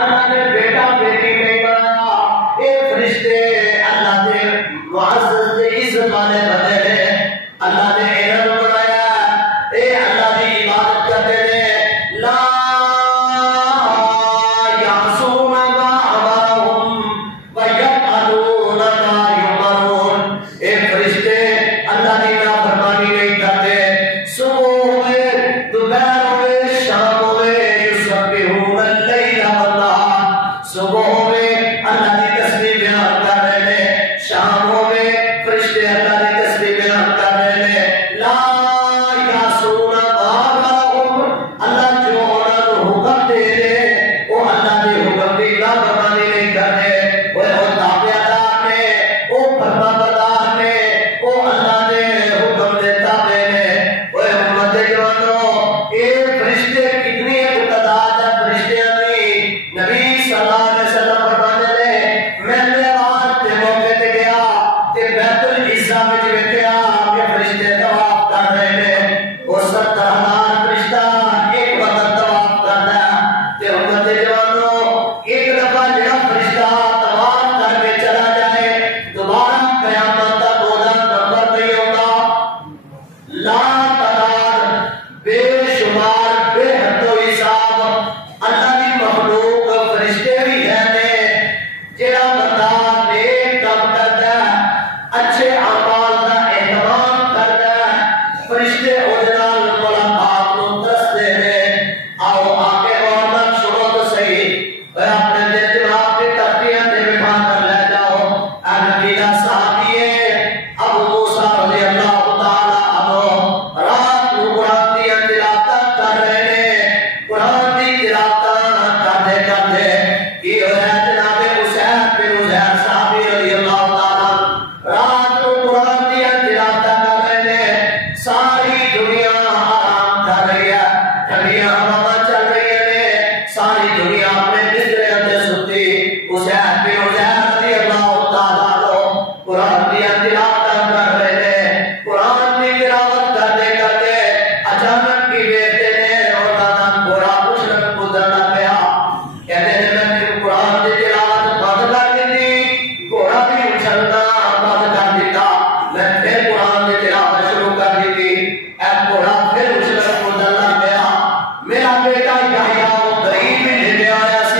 अल्लाह ने बेटा बेटी नहीं बनाया। ये फरिश्ते अल्लाह ने मुअज़्ज़ज़ इज्जत वाले बने हैं। अल्लाह ने इन्हें बनाया, ये अल्लाह की इबादत करते हैं। ला यासूना मा अमरहुम व यफअलूना मा युमरून। ये फरिश्ते अल्लाह की नाफरमानी नहीं करते। सुबह में, दोपहर में, शाम में युसब्बिहूना अल-लैला वन-नहार। सुबह में अल्लाह की तस्बीह बयान कर रहे हैं, शामों में फरिश्ते अल्लाह की तस्बीह बयान कर रहे हैं। ला यासूना मा अमरहुम। अल्लाह जो उन्हें हुक्म दे दे वो अल्लाह के हुक्म की नाफरमानी नहीं करते। वो ताबेदार ने, वो फरमाबरदार ने, वो अल्लाह ने हुक्म देता मैंने। वो उम्मत जवानों, ये फरिश्ते कितनी एक तादाद है फरिश्तियां की। नबी सल्लल्लाहु अलैहि वसल्लम फरमाते थे, मैं मेराज के मौके पे गया ते बैतुल इज्जा में देखा कि फरिश्ते तवाफ कर रहे हैं। वो 70,000 फरिश्ता एक वक्त तवाफ करता है। ते उम्मत जवानों, एक दफा जरा फरिश्ता तवाफ करके चला जाए, दोबारा कयामत तक उसका नंबर नहीं होता। ला तादाद, बेशुमार, बेहद हिसाब अल्लाह की मखलूक फरिश्ते भी है ने। जेड़ा बंदा नेक काम करता है, अच्छे अमाल का एहतमाम करता है, फरिश्ते उसदे नाल मुलाकात नूं तरसदे ने। आओ आके गौर नाल सुनो तो सही। ओए अपने दिल दिमाग की तख्तियां ते बिठा कर ले जाओ। अनबीला साहबी अबू मूसा रज़ियल्लाहु ताला अन्हु रात को कुरान की तिलावत कर रहे हैं। कुरान की तिलावत करते करते ये होया जनाब हुसैन बिन हुसैन साहबी रज़ियल्लाहु ताला रात को कुरान की तिलावत कर रहे हैं। सारी दुनिया आराम कर रही है, ठंडियां हवाएं चल रही है, सारी दुनिया अपने बिस्तरे पे सुती। हुसैन बिन हुसैन रज़ियल्लाहु ताला अन्हु कुरान की तिलावत कर रहे हैं। कुरान की तिलावत करते करते अचानक की देखते ने उन्होंने घोड़ा उछल कूदना पिया। कहते ने मैं कुरान की तिलावत बंद कर दी, घोड़ा भी उछलना बंद कर दिया। मैं फिर कुरान की तिलावत शुरू कर दी, घोड़ा फिर उछल कूदना पिया। मेरा बेटा यहया वो गरीब ही लेके आया सी।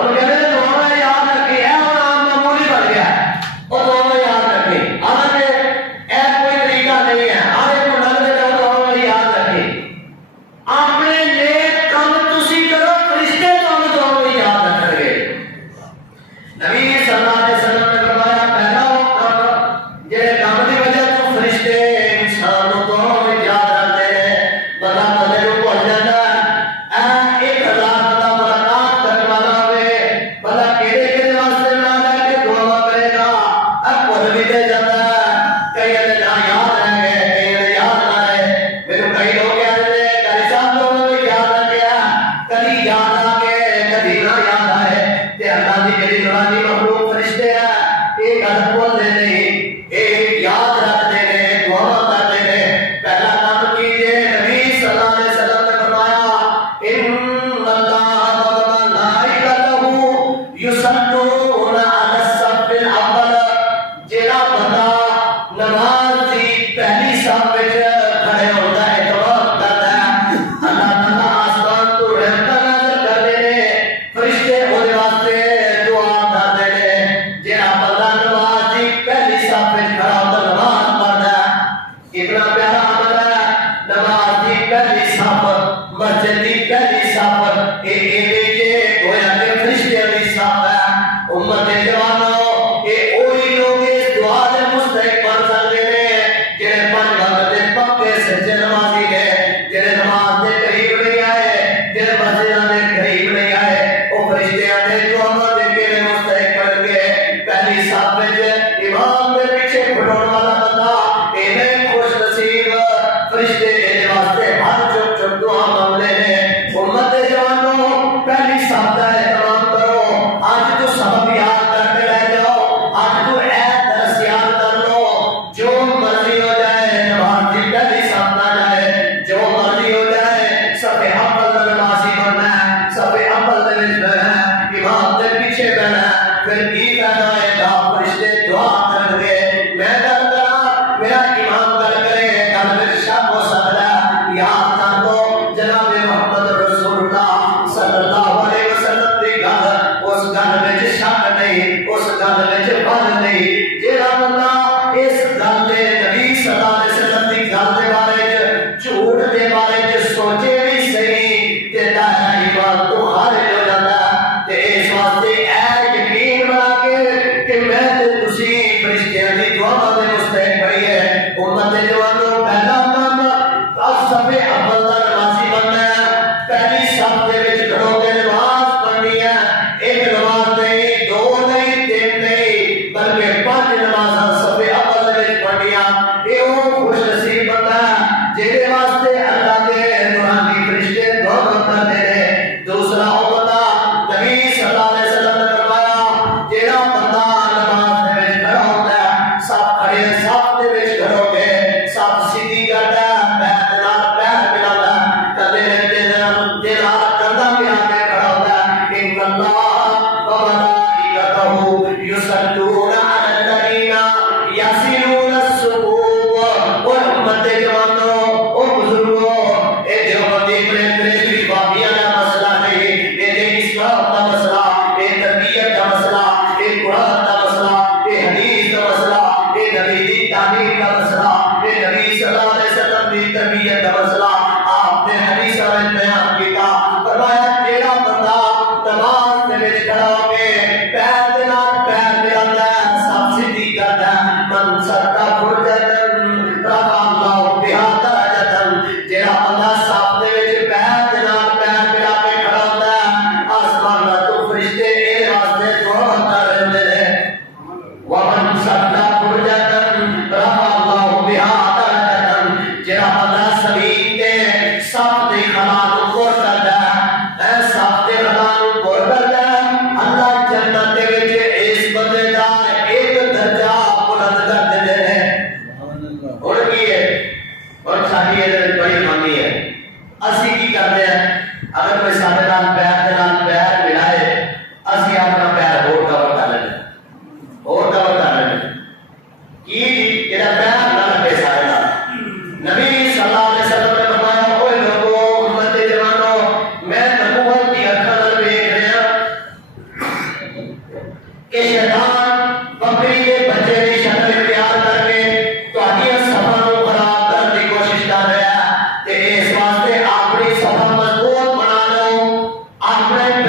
और कहते दोनों याद रखे है और आम मामूली बन गया और दोनों याद रखे। हालांकि ऐसा कोई तरीका नहीं है, हर एक मंडल के दोनों याद रखे। अपने नेक काम तुसी करो, फरिश्ते तुहानू दोनों याद रखेंगे। नबी सल्लल्लाहु अलैहि वसल्लम ने फरमाया पहला वो काम जेड़े काम की वजह तो फरिश्ते इंसान को याद रखते हैं, बंदा बंदे को भूल जाता है। 1000 बंदा मुलाकात करने वाला होवे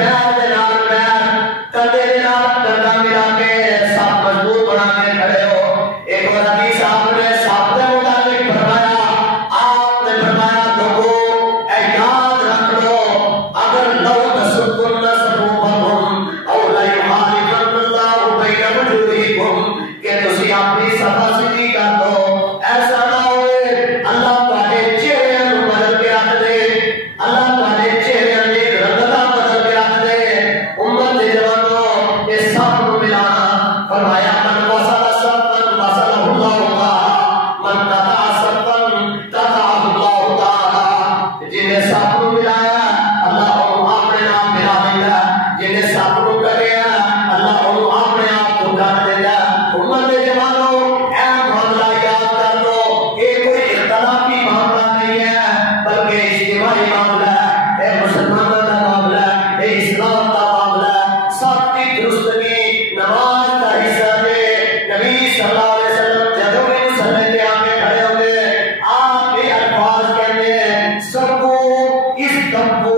पैर दे नाल पैर कंधे दे नाल कंधा मिला के सब मजबूत बना के खड़े हो। एक बार हदीस आपने सब दे मुताबिक फरमाया, आपने फरमाया लोगों ऐ याद रख लो, अगर लौ तसुकुन सफुफकुम औ ला युहालिफुल्लाहु बैन वजूहिकुम के तुसी अपनी सफा सीधी कर दो, ऐसा ना होए अल्लाह तुम्हारे चेहरे को बदल के रख दे, अल्लाह तुम्हारे चेहरे की रंगता बदल के रख दे। उम्मत के जवानों ये सब को मिलाना फरमाया, मन वसल सफन वसलहुल्लाहु ताला, मन तता सफन तताहुल्लाहु ताला। जिन्हें सब को मिलाया अल्लाह उन्हें अपने नाम मिला देगा, जिन्हें सब को करेगा अल्लाह उन्हें अपने आप को कर देगा। उम्मत के जवानों ऐ मामला याद कर लो, ये कोई इख्तिलाफी मामला नहीं है बल्कि इज्तिमाई मामला है, ये मुसलमानों का मामला है, ये इस्लाम का मामला है। सबकी दुरुस्तगी नमाज का हिस्सा है। नबी सल्लल्लाहु अलैहि वसल्लम जब भी मुसल्ले पे आके खड़े होंगे आप ये अल्फाज कहते हैं, सबको इस तब्बू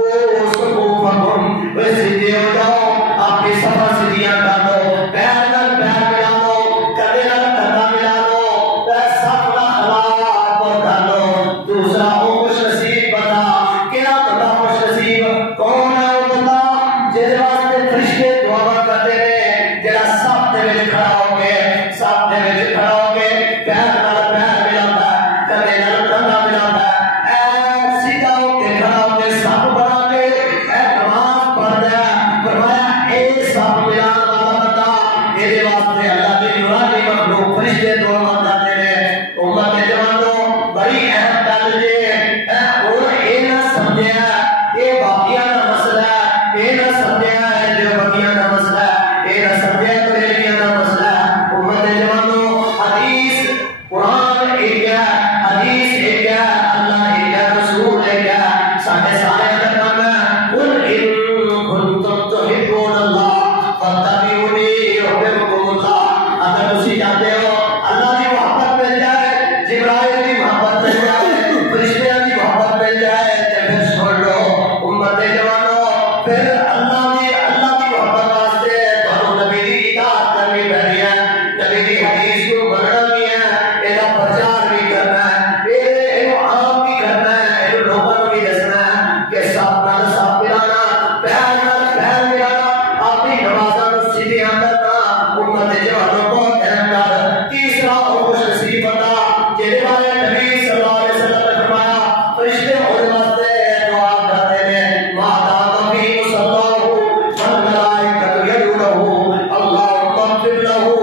सबको फकुम, वे सीधे हो जाओ, आपकी सफा सीधियां कर दो, पैर नाल पैर मिला दो, कंधे नाल कंधा मिला दो, सब ना खिलाफ कर लो। दूसरा वो खुश नसीब बता, क्या बता खुश नसीब कौन है? वो बता जिहदे वास्ते फरिश्ते दुआ करते हैं, जेड़ा सब दे विच खड़ा होके सब दे विच खड़ा होके पैर नाल पैर मिलांदा, कंधे नाल कंधा मिलांदा, ऐ सीधा होके खड़ा होके सब बना के ऐ नमाज पढ़दा। फरमाया ए सब मिलान वाला बंदा, ਇਹਦੇ वास्ते अल्लाह की नुरानी मखलूक फरिश्ते दुआ करते हैं। उम्मत के जवानों बड़ी अहम गल जे और ये ना समझिया ये बाकियां का मसला है, ये ना समझिया जो बाकियां का मसला है, ये ना समझिया बरेलियां का मसला है। उम्मत के जवानों हदीस कुरान एक है, हदीस एक है, अल्लाह एक है, रसूल एक है, साडे सारे का काम है कुल इन कुंतुम तुहिब्बुनल्लाह फत्तबिऊनी युहिब्बुकुमुल्लाह। अगर तुसी चाहते हो अल्लाह की मोहब्बत मिल जाए, जिब्राइल की मोहब्बत मिल जाए, फरिश्तों की मोहब्बत मिल जाए, तो फिर सुन लो उम्मत के जवानों, फिर अल्लाह की मोहब्बत वास्ते तुहानू नबी की इताअत करनी पैनी है, नबी की हदीस को मनना भी है, इसका प्रचार भी करना है, इहनू आम भी करना है, इहनू लोगों को भी दसना है कि सब नाल सब मिलाना, पैर नाल पैर मिलाना, अपनी नमाज़ां नूं सीधियां करना। उम्मत के जवानों को ध्यान कर। तीसरा वो खुश नसीब बंदा जिहदे बारे नबी सल्लल्लाहु अलैहि वसल्लम ने फरमाया फरिश्ते उहदे वास्ते दुआ करते हैं, माता नबी सल्लल्लाहु वल मलाइकतु यदूलहु अल्लाहुम्मा इग़फिर लहु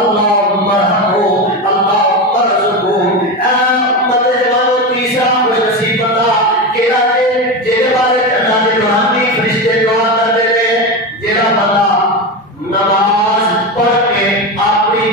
अल्लाहुम्मा रहमहु अल्लाहुम्मा रज़ुकहु। ऐ उम्मत के जवानों तीसरा खुश नसीब बंदा केड़ा है जिहदे बारे अल्लाह के नुरानी फरिश्ते दुआ करते हैं, जेड़ा बंदा नमाज पढ़ के अपनी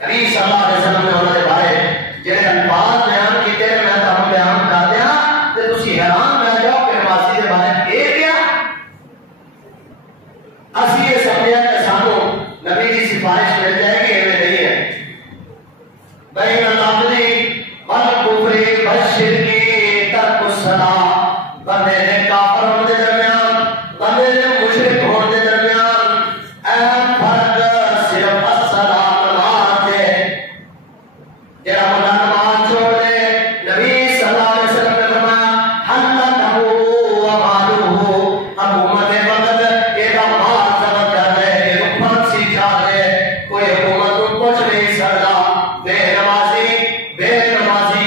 नबी सल्लल्लाहु अलैहि वसल्लम ने उन्होंने बारे जेड़े अल्फाज बयान कीते मैं तुहानू बयान कर दिया ते तुसी हैरान रह जाओ कि नमाजी दे बारे ये क्या असी ये समझिया कि सानू नबी की सिफारिश मिल जाएगी एवं नहीं है बैन अल-अब्दी वल कुफ्री वश्शिरकी तर्कुस सलाह बंदे ने काफिर होने के दरमियान बंदे ने मुशरिक होने के दरमियान ऐ फर्क सिर्फ अस्सलाम नमाज है जेड़ा बंदा नमाज छोड़ दे नबी सल्लल्लाहु अलैहि वसल्लम ने फरमाया हल्लतहु व मालुहु हुकूमत वक्त एदा माल जब्त कर दे एनु फांसी चढ़ा दे कोई हुकूमत को कुछ नहीं सकदा बेनमाजी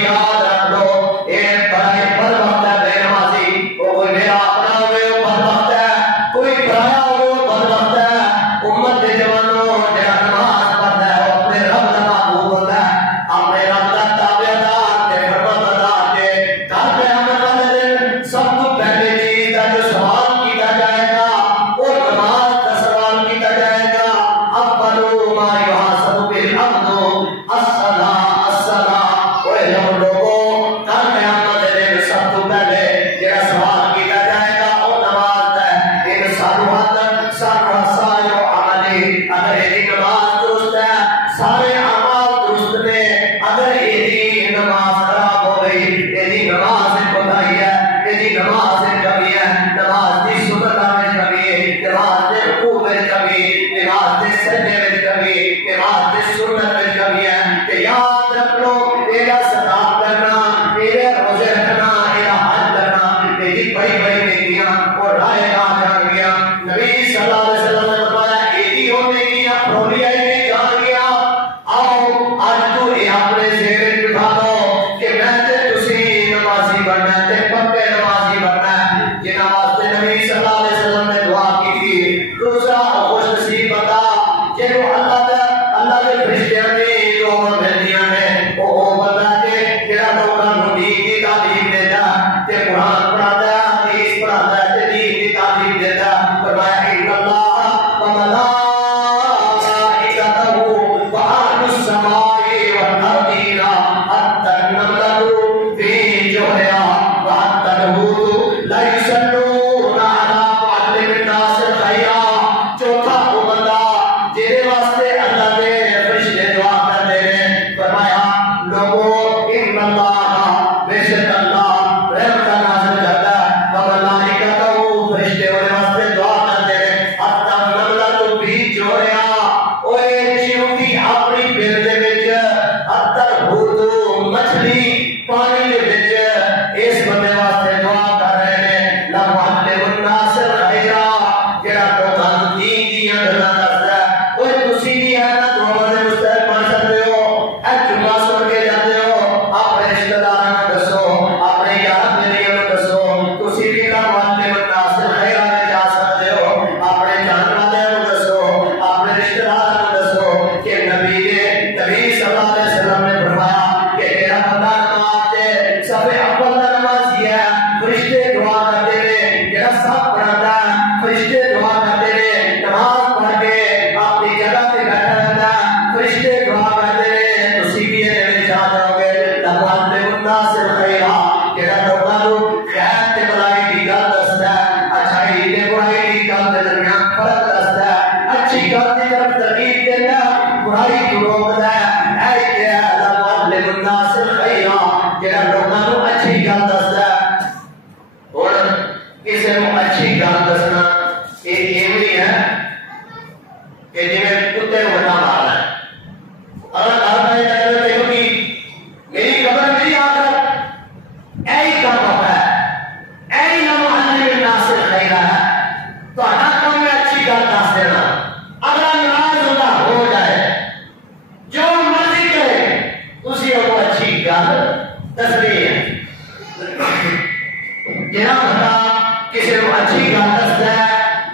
याद रख लो ए पराई पर वक्त है बेनमाजी वो कोई मेरा अपना होवे वो पर वक्त है कोई पराया होवे वो पर वक्त है उम्मत दे जवानों जेड़ा नमाज पढ़दा है वो अपने रब दा महबूब होता है अपने रब दा ताबेदार ते फरमाबरदार ते कल क़यामत वाले दिन सब तो पहले चीज दा जो सवाल किया जाएगा वो नमाज का सवाल किया जाएगा अव्वलु मा युहासबु बिल अब्दु अस्सला अस्सला ओए लोगों कल क़यामत दे दिन सब तो पहले जेड़ा सवाल किया जाएगा वो नमाज दा है इन सारुहत सारे अमली अगर ये नमाज दुरुस्त है सारे अमाल दुरुस्त ने अगर ये नमाज खराब हो गई ये नमाज से कोताही है ये नमाज से कमी है नमाज की सुन्नत में कमी है नमाज के रुकू में कमी नमाज के सजदे में कमी नमाज की सुन्नत में कमी है कि याद रख लो एदा सलात करना एदा रोजे रखना एदा हज करना ये बड़ी बड़ी नेकियां और राहें जान गया नबी सल्लल्लाहु अलैहि वसल्लम ने बताया एदी होने की प्रोलिया ही जान गया आओ आज तो ये अपने जेब में बिठा लो कि मैं ते तुसी नमाजी बनना ते पक्के नमाजी बनना जिना वास्ते नबी सल्लल्लाहु अलैहि वसल्लम ने दुआ की थी दूसरा खुश नसीब बता जेनो अल्लाह के फरिश्तियां ने जो मिलदियां ने ओ बंदा के जेड़ा लोकां नूं दीन दी तालीम देता ते कुरान पढ़ाता हदीस पढ़ाता ते दीन दी तालीम देता फरमाया इन्नल्लाह व मलाइकतहु व अहलुस समाई वल अर्दीना हत्ता नमलु फी जुहरिहा व हत्ता अलहूदु ला युसल्लूना अला मुअल्लिमिन नास खैरा चौथा वो बंदा जेरे वास्ते अल्लाह दे फरिश्ते दुआ करते हैं फरमाया लोगों इन्नल्लाह बेशक अल्लाह रहमत नाज़िल करता है व मलाइकतहु फरिश्ते उनके वास्ते दुआ करते हैं हत्ता नमलु फी जुहरिहा ओए चिमटी अपनी बिल दे विच हत्ता अलहूदु मछली पानी दे विच इस बंदे वास्ते दुआ कर रहे हैं ला मुअल्लिमुन नास खैरा जेड़ा लोकां नूं दीन दीयां गल्लां दसदा है ओए तुसी भी है ना दुआ दे मुस्तहिक बन सकदे हो ए जुम्मा सुन के जाते हो अपने रिश्तेदारां नूं दसो अपने यार बेलियां नूं दसो तुसी भी ला मुअल्लिमुन नास खैरा में जा सकते हो अपने जानने वाले नूं दसो अपने रिश्तेदारां नूं दसो कि नबी सल्लल्लाहु अलैहि वसल्लम ने फरमाया कि तेरा बंदा नमाज दे सबसे अव्वल नमाजी है फरिश्ते दुआ करते हैं जेड़ा सब पढ़ाता है फरिश्ते दुआ करते हैं नमाज पढ़ के अपनी जगह पे बैठा रहता है फरिश्ते दुआ करते हैं तुसी भी ये लेने जा जाओगे लबाते उन्नास खैरा जेड़ा लोकां नूं खैर ते बुराई दी गल दसदा है अच्छाई ते बुराई दी गल दे दरमियान फर्क दसदा है अच्छी गल दी तरफ तरगीब देता है बुराई को रोकदा है ऐ के लबाते उन्नास खैरा जेड़ा लोकां नूं अच्छी गल दसदा है और किसी को अच्छी गल दसना ये नहीं है कि जिवें कुत्ते को बड़ा मारना है अगर घर में जाकर देखो कि मेरी कब्र मेरी आखिरत ऐही काम होता है ऐही ला मुअल्लिमुन नास खैरा है तो हटा काम में अच्छी गल दस देना अगर नाराज होता हो जाए जो मर्जी करे उसी को अच्छी गल दसनी है जेड़ा बंदा किसी को अच्छी गल दसदा है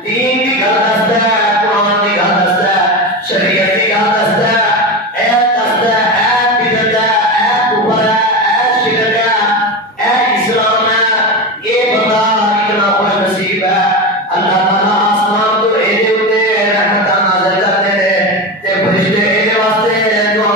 दीन की गल दसदा है कुरान की गल दसदा है शरीयत की गल दसदा है ऐ दसदा है बिदत है ऐ कुफर है ऐ शिरक है ऐ इस्लाम है ये बंदा इतना खुश नसीब है अल्लाह ताला आसमान तो एदे उते रहमत नाज़िल करते हैं ते फरिश्ते एदे वास्ते दुआ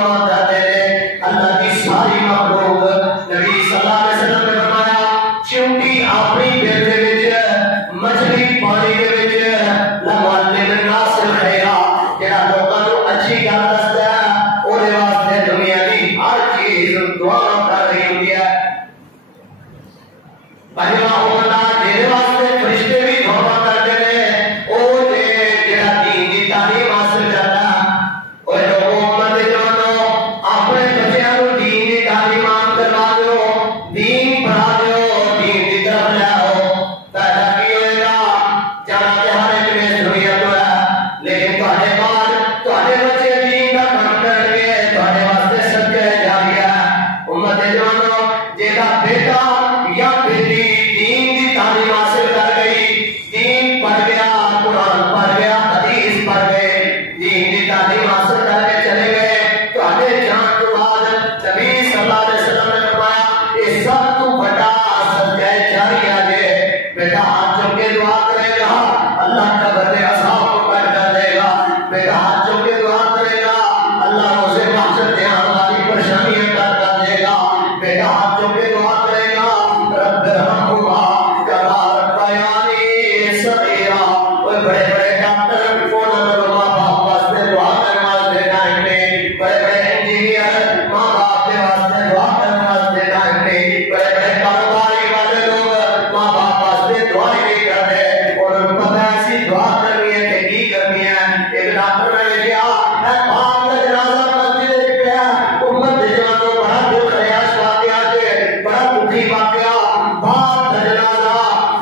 मां बाप के वास्ते दुआ करने वास्ते टाइम नहीं। बड़े बड़े कारोबारी वाले लोग मां बाप वास्ते दुआ नहीं करते और उनको पता है ऐसी दुआ करनी है कि की करनी है। एक डॉक्टर ने लिखा है बाप का जनाजा मस्जिद में गया उम्मत के जवानों बड़ा दिल खयाश वाकया के बड़ा दुखी वाकया बाप का जनाजा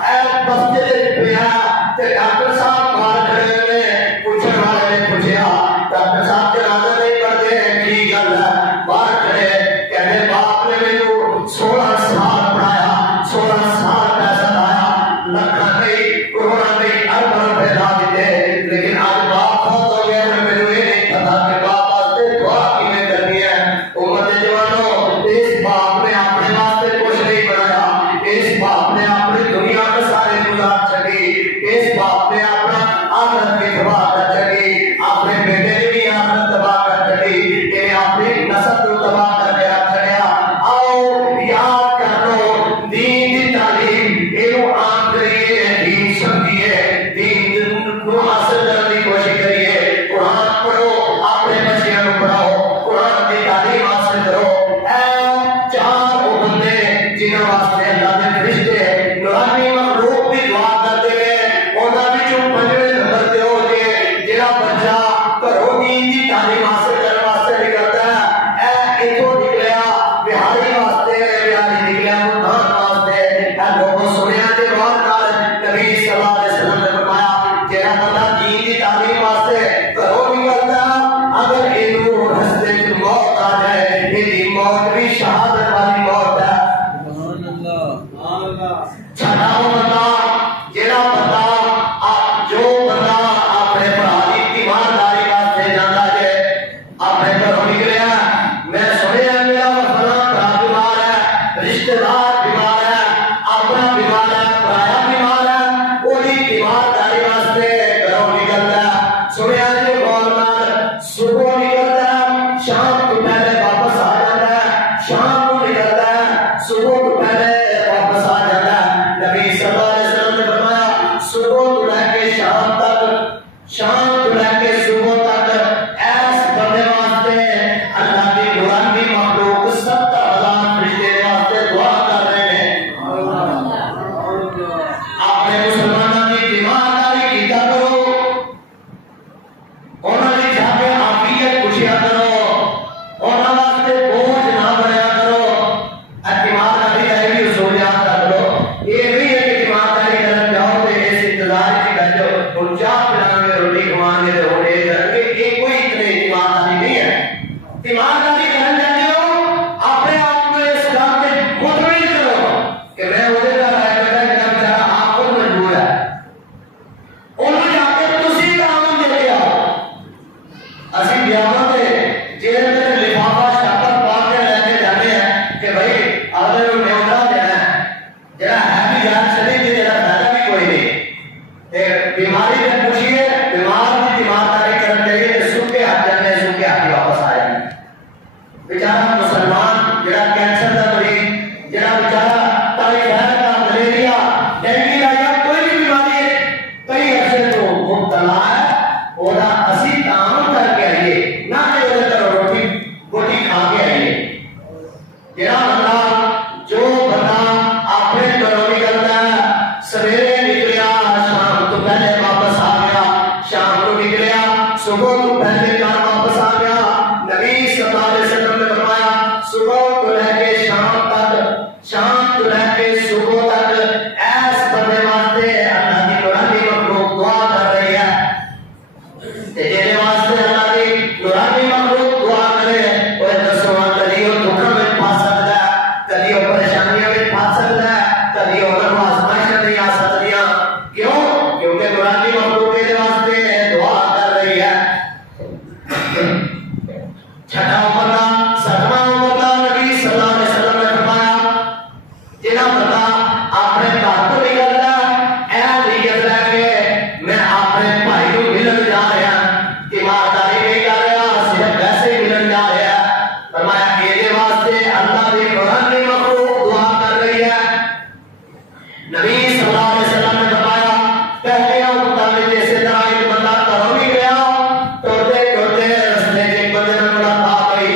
ऐ मस्जिद में गया ते डॉक्टर साहब बाहर खड़े हुए पूछने वाले ने पूछा डॉक्टर साहब जनाजा नहीं पढ़ते की गल है। बाहर खड़े कहते बाप ने मेनू 16 साल पढ़ाया 16 साल पैसा लाया लखा नहीं करोड़ा नहीं अरबों रुपए ला दिते लेकिन आज बाप बहुत हो गया मैं मेनू ये नहीं पता कि बाप वास्ते दुआ किवें करनी है। उम्मत के जवानों इस बाप ने अपने वास्ते कुछ नहीं बनाया इस बाप ने अपनी दुनिया में सारे गुजार छड़ी इस बाप ने अपना आखिरत की तबाह कर छड़ी अपने बेटे की भी आखिरत तबाह कर छड़ी इन्हें अपनी नस्ल को तबाह कर दिया छड़िया। आओ याद कर लो दीन की तालीम इनो आम करिए दीन समझिए दीन को हासिल करने की कोशिश करिए। कुरान पढ़ो अपने बच्चों को पढ़ाओ कुरान की तालीम हासिल करो। चार बंदे जिन्होंने वास्ते अल्लाह ने फरिश्ते नूरानी मखलूक भी दुआ करते हैं उन्हां विचों पंजवें नंबर ते हो जे जेड़ा बच्चा घरों दीन की तालीम हासिल करने वास्ते निकलता है ए इथों निकलिया बिहारी वास्ते बिहारी निकलिया मुल्तान वास्ते। ए लोगों सुनिया दे बाद नाल नबी सल्लल्लाहु अलैहि वसल्लम ने फरमाया जेड़ा बंदा दीन की तालीम वास्ते घरों निकलता अगर इनू रस्ते च मौत आ जाए इहदी मौत भी शहादत वाली मौत है। छठा बंदा जेड़ा बंदा जो बंदा अपने भरा की ईमानदारी वास्ते जांदा है अपने घरों निकलिया मैं सुनिया मेरा फलाना भरा बीमार है रिश्तेदार बीमार है अपना बीमार है पराया बीमार है ओदी ईमानदारी वास्ते घरों निकलता है। सुनिया जी गौर नाल सुबह निकलता है शाम को पहले वापस आ जाता है शाम को निकलता है सुबह को पहले वापस आ जाता है। नबी सल्लल्लाहु अलैहि वसल्लम ने फरमाया सुबह को लेके शाम तक शाम को लेके सुबह तक ऐस बंदे वास्ते अल्लाह की नूरानी मखलूक 70,000 फरिश्ते वास्ते दुआ कर रहे हैं। अपने मुसलमानों की ईमानदारी कीता करो उन्होंने जाके आफियत खुशियां करो उन्होंने वास्ते बोझ ना बनया करो। ईमानदारी का भी उसूल याद रख लो ये भी है कि ईमानदारी करने जाओ तो इस इंतजार की बैठो और चाह पिलाएंगे रोटी खवाएंगे तो होने करेंगे ये कोई इतनी ईमानदारी नहीं है। ईमानदारी करने जाते हो अपने आप को इस बात से मुतमईन करो कि मैं उधर का राय बेटा जब बेचारा आपको मजबूर है उन्होंने जाके तुसी काम दे दिया असि ब्याहों से जेल में लिफाफा शापर पा के लेके जाते हैं कि भाई आदर को न्योता देना है जरा है भी जान शरीर की जरा फायदा भी कोई नहीं। बीमारी में पूछिए बीमार की ईमानदारी करनी चाहिए तो सुख के हाथ जाने सुख के हाथ वापस आएगी। बेचारा मुसलमान जरा कैंसर का मरीज जरा बेचारा टाइफाइड का मलेरिया डेंगू या कोई भी बीमारी है कई अर्से तो मुब्तला है ओदा असी काम करके आइए ना कि उधर रोटी रोटी खा के आइए। जरा बंदा जो बंदा अपने घरों निकलता है सवेरे निकलिया शाम को पहले वापस आ गया शाम को निकलिया सुबह को पहले घर वापस आ गया। नबी सल्लल्लाहु अलैहि वसल्लम ने फरमाया सुबह को लेके शाम को लेके सुबह तक ऐस बंदे वास्ते अल्लाह की नूरानी मखलूक दुआ कर रही है तेरे वास्ते अल्लाह की नूरानी मखलूक दुआ करे और दसो कदी वो दुख में फंस सकता है कदी वो परेशानियों में फंस सकता है कदी वो आजमाइशें नहीं आ सकती क्यों क्योंकि नूरानी मखलूक के वास्ते दुआ कर रही है। छठा बंदा सतवां बंदा नबी सल्लल्लाहु अलैहि वसल्लम ने फरमाया जेड़ा बंदा अपने घर तो निकलदा ऐ नीयत लेके मैं अपने भाई को मिलन जा रहा ईमानदारी नहीं कर रहा सिर्फ वैसे ही मिलन जा रहा फरमाया ये वास्ते अल्लाह की नूरानी मखलूक दुआ कर रही है। नबी सल्लल्लाहु अलैहि वसल्लम ने फरमाया पहले मुताबिक जैसे तरह एक बंदा घरों भी गया टोटे टोटे रास्ते के बंदे ने मुलाकात हुई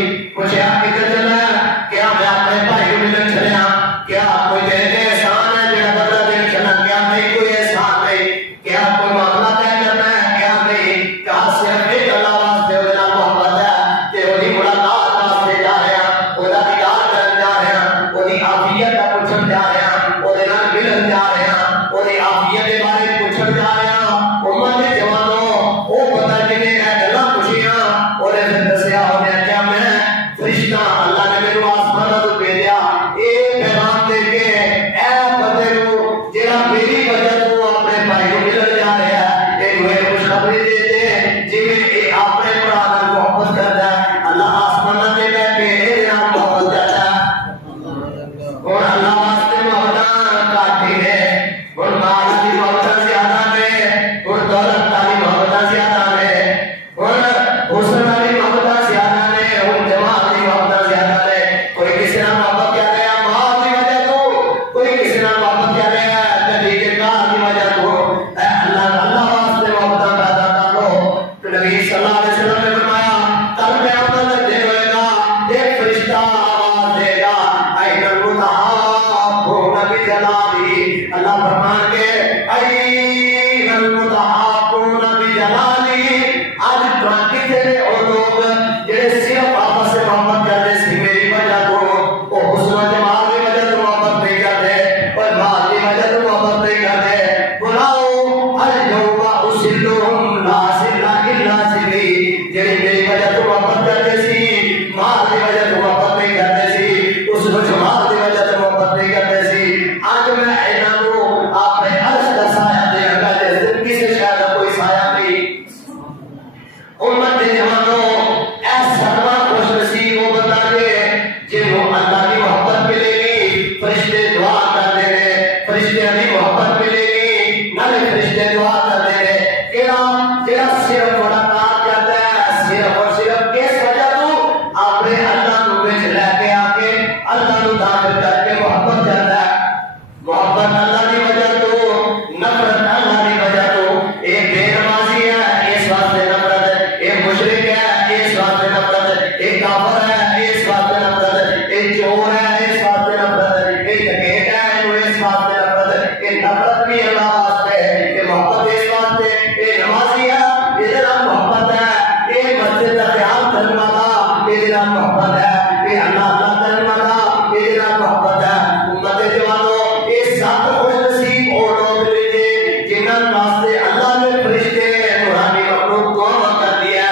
मोहब्बत है, ये अल्लाह अल्लाह करने वाला ये ना मोहब्बत है। उम्मत जवानों ये सात खुश नसीब और लोग मिले जिन्हां वास्ते अल्लाह ने फरिश्ते नूरानी मखलूक को कर दिया।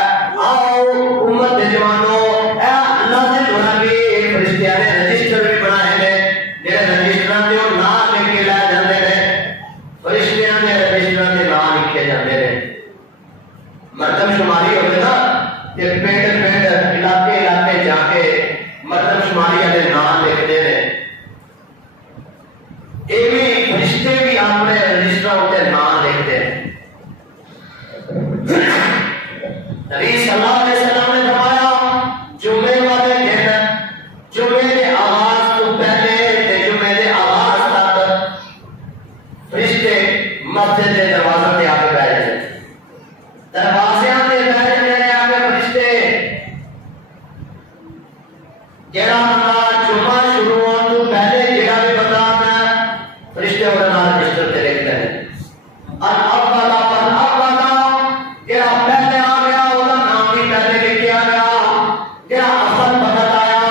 आओ उम्मत जवानों ए अल्लाह ने नूरानी फरिश्ते ने रजिस्टर भी बनाए ने, जेड़े रजिस्टरां दे नाम लिख के ला जांदे ने, फरिश्तियां ने रजिस्टरां दे नाम लिखे जांदे ने। मरदमशुमारी होवे ना ये पिंड पिंड इलाके इलाके जाके मरदमशुमारी वाले नाम लिखते हैं। एवी फरिश्ते भी अपने रजिस्टर उत्ते नाम लिखते हैं। नबी सल्लल्लाहु अलैहि वसल्लम ने फरमाया जुमे वाले दिन जुमे के आवाज तो पहले ते जुमे के आवाज तक फरिश्ते मस्जिद के दरवाजे पे आके बैठ जाते, दरवाजे पे बैठ जाते आके फरिश्ते। जेड़ा बंदा जुम्मा शुरू होने तो पहले जेड़ा भी बंदा अपना फरिश्ते उसका नाम रजिस्टर पे लिखते हैं। और अव्वला जेड़ा पहले आ गया उसका नाम भी पहले लिखा गया। जेड़ा अव्वल वक्त आया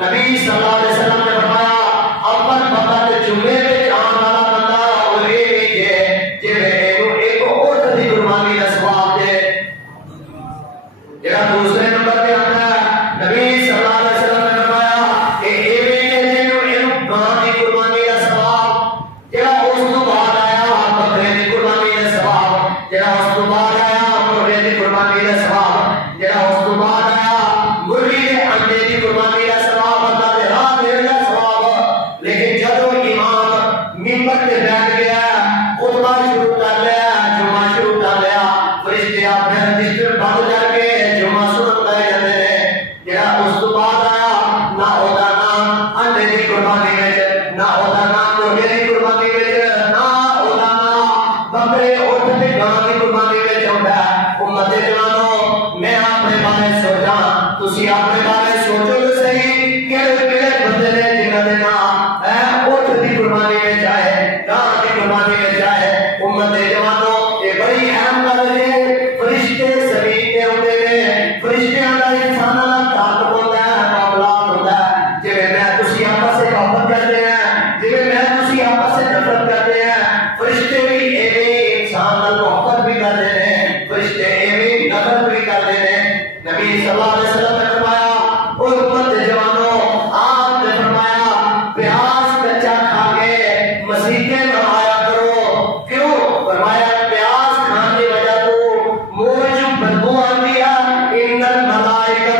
नबी सल्लल्लाहु अलैहि वसल्लम ने फरमाया अव्वल वक्त जुमे में आने वाला बंदा और ये भी है जेड़े एक और दी कुर्बानी का सवाब दे। जेड़ा दूसरे नंबर पे आता है नबी सल्लल्लाहु अलैहि वसल्लम ने फरमाया कि ये भी है जेनु इन गां दी कुर्बानी का सवाब। जेड़ा उस तो बाद आया बकरे दी कुर्बानी का सवाब, जेड़ा उस तो बाद आया मुर्गे दी कुर्बानी का सवाब, जेड़ा उस तो बाद आया मुर्गी के अंडे दी कुर्बानी का सवाब, अल्लाह दे राह देने का सवाब। लेकिन जब इमाम मिंबर पे बैठ गया खुतबा शुरू कर लिया जुमा शुरू कर लिया फरिश्ते अपने रजिस्टर बंद करके जुमा सुन ले जाते हैं। जेड़ा उस तो बाद आया ना ओदा नाम अंडे दी कुर्बानी विच, ना ओदा नाम मुर्गे दी कुर्बानी विच, ना ओदा नाम बकरे ऊंट ते गां दी कुर्बानी विच आउंदा। उम्मत जवानों मैं अपने बारे सोचा तुसी अपने बारे सोचो तो सही केड़े बंदे ने जिन्हां दे नाम है ऊंट दी कुर्बानी विच आए, गां दी कुर्बानी विच आए। उम्मत जवानों ये बड़ी अहम गल है। फरिश्ते जमीन ते आउंदे ने, फरिश्तियां दा इंसानां नाल ताल्लुक होंदा है, मामलात होंदा है। जिवें मैं तुसी आपस में मोहब्बत करदे हैं, जिवें मैं तुसी आपस में नफरत करदे हैं, फरिश्ते भी एवें इंसान नाल मोहब्बत भी करदे ने, फरिश्ते एवें नफरत भी करदे ने। नबी सल्लल्लाहु अलैहि वसल्लम ने फरमाया ओ उम्मत जवानों आपने फरमाया प्याज कच्चा खा के मसीते में आया करो। क्यों? फरमाया प्याज खाने की वजह तो मुंह में बदबू आती है। इन्नल मलाइका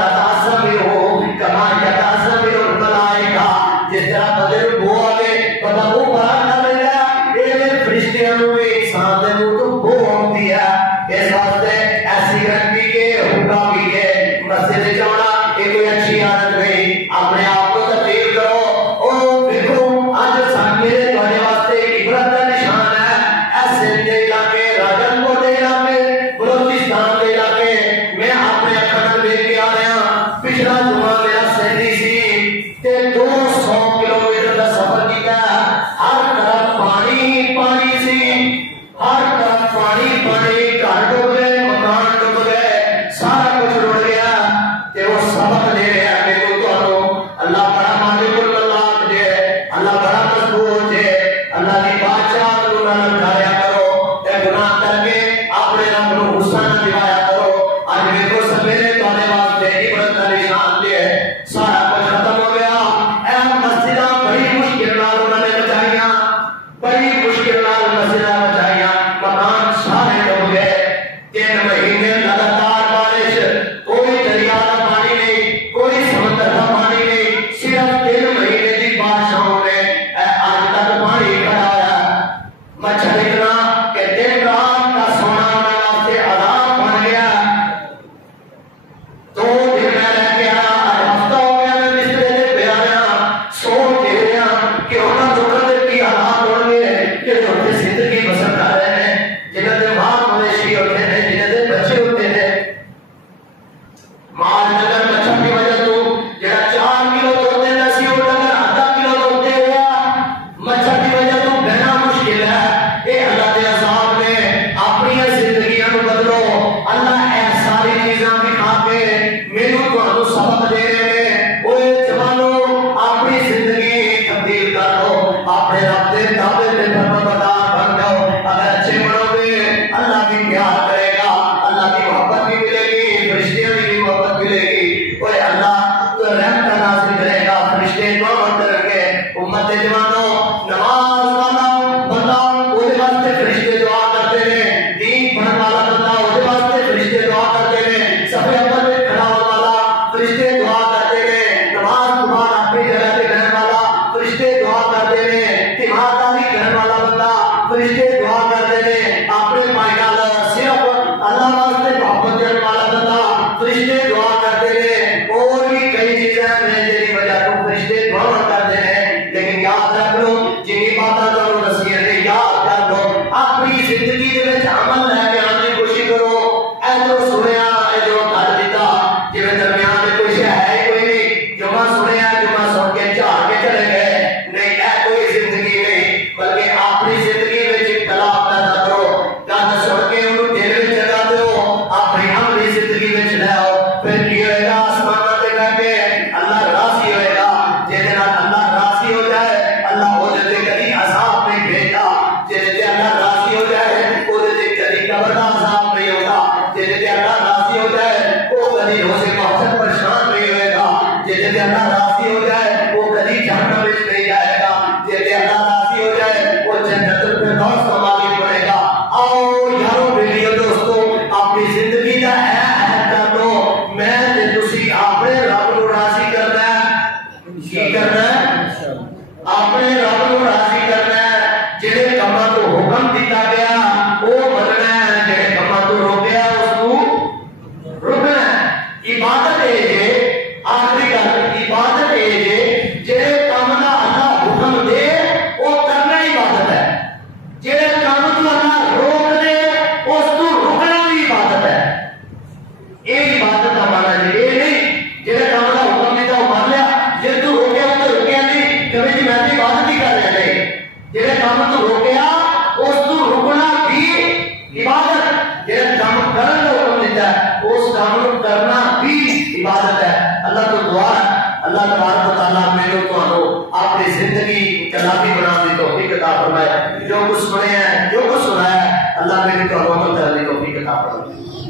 ततासबिहु कमा यतासबिहुल मलाइका, जिस तरह बदल बो आवे बदबू बाहर ना लेता ये फरिश्तियां नु भी इंसान दे मुंह तो बो आती है। इस वास्ते ऐसी गंदगी के हुक्का भी के मस्जिद जाना ये कोई अच्छी आदत नहीं। अपने आप को तब्दील करो। ओ देखो आज मेरे तुम्हारे वास्ते इबरत का निशान है। ऐसे दे इलाके राजनपुर दे इलाके बलोचिस्तान दे इलाके मैं अपने अखंड देख के आ रहा। पिछला जुमा मेरा सैदी सी ते 200 किलोमीटर का सफर किया। हर तरफ पानी ही पानी सी, हर तरफ पानी पानी, घर डूब गए, मकान डूब गए, सारा कुछ रुड़ गया। ते वो सबक दे रहे हैं मेरे को अल्लाह बड़ा मालिकुल मलाक जे, अल्लाह बड़ा मजबूत जे, अल्लाह की बादशाह को ना लड़ाया करो ते गुनाह करके अपने रब को गुस्सा ना दिलाया करो। आज देखो सवेरे तुम्हारे वास्ते इबरत का निशान दे सारा कुछ खत्म हो गया। ऐ मस्जिदां बड़ी मुश्किल नाल उन्होंने बचाइयां, बड़ी मुश्किल नाल मस्जिदां बचाइयां, मकान सारे डूब गए। 3 महीने लगातार बारिश, कोई दरिया का पानी नहीं, कोई ऊपर रहमत नाज़िल करेगा, फरिश्ते दुआ करेंगे। उम्मत जवानों, नमाज वाला बंदा उसके वास्ते फरिश्ते दुआ करते हैं, दीन पढ़ने वाला बंदा उसके वास्ते फरिश्ते दुआ करते हैं, सफे अव्वल में खड़ा होने वाला फरिश्ते दुआ करते हैं, नमाज के बाद अपनी जगह पे रहने वाला फरिश्ते दुआ करते हैं, तिमारदारी करने वाला बंदा फरिश्ते दुआ करते हैं, अपने भाई नाल सिर्फ अल्लाह वास्ते मोहब्बत करने वाला बंदा फरिश्ते दुआ करते हैं। और भी कई चीजें हैं जिनकी वजह तो फरिश्ते दुआ करते हैं। लेकिन याद रख लो, जिन्नी बातें करो नसीहत है, याद कर लो, अपनी जिंदगी दे विच अमल लेके आने की कोशिश करो। ऐसो सुनिया जो कर दिता जिवें दरमियान में कोई शे है ही कोई नहीं, जुमा सुनिया जुमा सुन के झाड़ के चले गए, नहीं है कोई जिंदगी नहीं। बल्कि अपनी जिंदगी में इख्तिलाफ पैदा करो, गल सुन के उन्हें दिल में जगा दो, अपनी अमली जिंदगी में ले आओ। फिर की होएगा, आसमानों पे बैठे अल्लाह राजी होएगा। जिहदे नाल अल्लाह राजी हो जाए, अल्लाह ओदे ते कदी अज़ाब नहीं भेजदा। जिहदे ते अल्लाह राजी हो जाए, ओदे ते कदी कब्र दा अज़ाब नहीं होता। जिहदे ते अल्लाह राजी हो जाए, वो कदी रोज़े महशर परेशान नहीं होएगा। जिहदे ते अल्लाह राजी हो जाए, वो कदी जहन्नम विच नहीं जाएगा। जिहदे ते अल्लाह राजी हो जाए, वो जन्नतुल फिरदौस का मालिक बनेगा। आओ यारो बेलियो दोस्तों, अपनी जिंदगी दा अहद कर लो। मैं ते तुसी अपने रब नूं राजी करना है। की करना है? अपने रब नूं राजी करना है। जिहड़े कामां तो हुक्म दिता गया वो मनना है, जिहड़े कामां तो रोकिया उसको रुकना है। इबादत है जे, आखिरी गल इबादत है जे, जिहड़े काम दा अल्लाह हुक्म दे वो करना इबादत है। जिहड़े काम तो अल्लाह रोक दे उस तो रुकना भी इबादत है। ये इबादत का माना जी, ये नहीं जिहड़े काम दा हुक्म दिता वो मान लिया, जे तू रोकिया तो रुकिया नहीं, कभी जी मैं तो इबादत ही कर रहा नहीं। जिहड़े काम तो रोकिया उस तो रुकना भी इबादत, जिहड़े काम करन दा हुक्म दिता उस काम को करना भी इबादत है। अल्लाह तो दुआ है, अल्लाह तबारक व तआला मेरे को अपनी जिंदगी कलामी बनाने की तौफीक अता फरमाए। जो कुछ सुने हैं, जो कुछ सुना है, अल्लाह मेरे को अमल करने की तौफीक अता फरमाए।